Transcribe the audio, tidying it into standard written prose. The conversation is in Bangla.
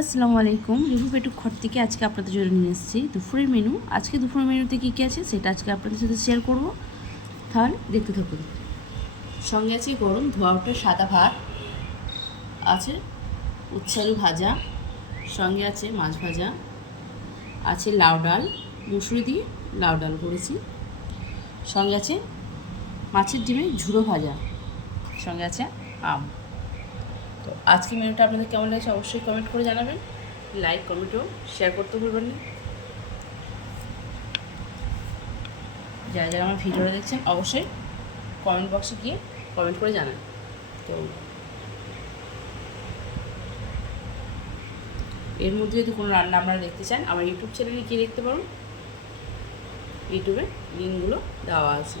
আসসালামু আলাইকুম। রিভু পেটু ঘর থেকে আজকে আপনাদের জন্য নিয়ে এসেছি দুপুরের মেনু। আজকে দুপুরের মেনুতে কী কী আছে সেটা আজকে আপনাদের সাথে শেয়ার করব। তাহলে দেখতে থাকুন। সঙ্গে আছে গরম ধোয়া ওঠা সাদা ভাত, আছে উচ্ছে আলু ভাজা, সঙ্গে আছে মাছ ভাজা, আছে লাউ ডাল, মুসুরি দিয়ে লাউ ডাল করেছি, সঙ্গে আছে মাছের ডিমের ঝুড়ো ভাজা, সঙ্গে আছে আম। তো আজকে মেনুটা আপনাদের কেমন লাগছে অবশ্যই কমেন্ট করে জানাবেন। লাইক কমেন্টও শেয়ার করতে ভুলবেন না। যারা যারা আমার ভিডিওটা দেখছেন অবশ্যই কমেন্ট বক্সে গিয়ে কমেন্ট করে জানান। তো এর মধ্যে যদি কোনো রান্না আপনারা দেখতে চান আমার ইউটিউব চ্যানেলে গিয়ে দেখতে পারুন। ইউটিউবে লিঙ্কগুলো দেওয়া আছে।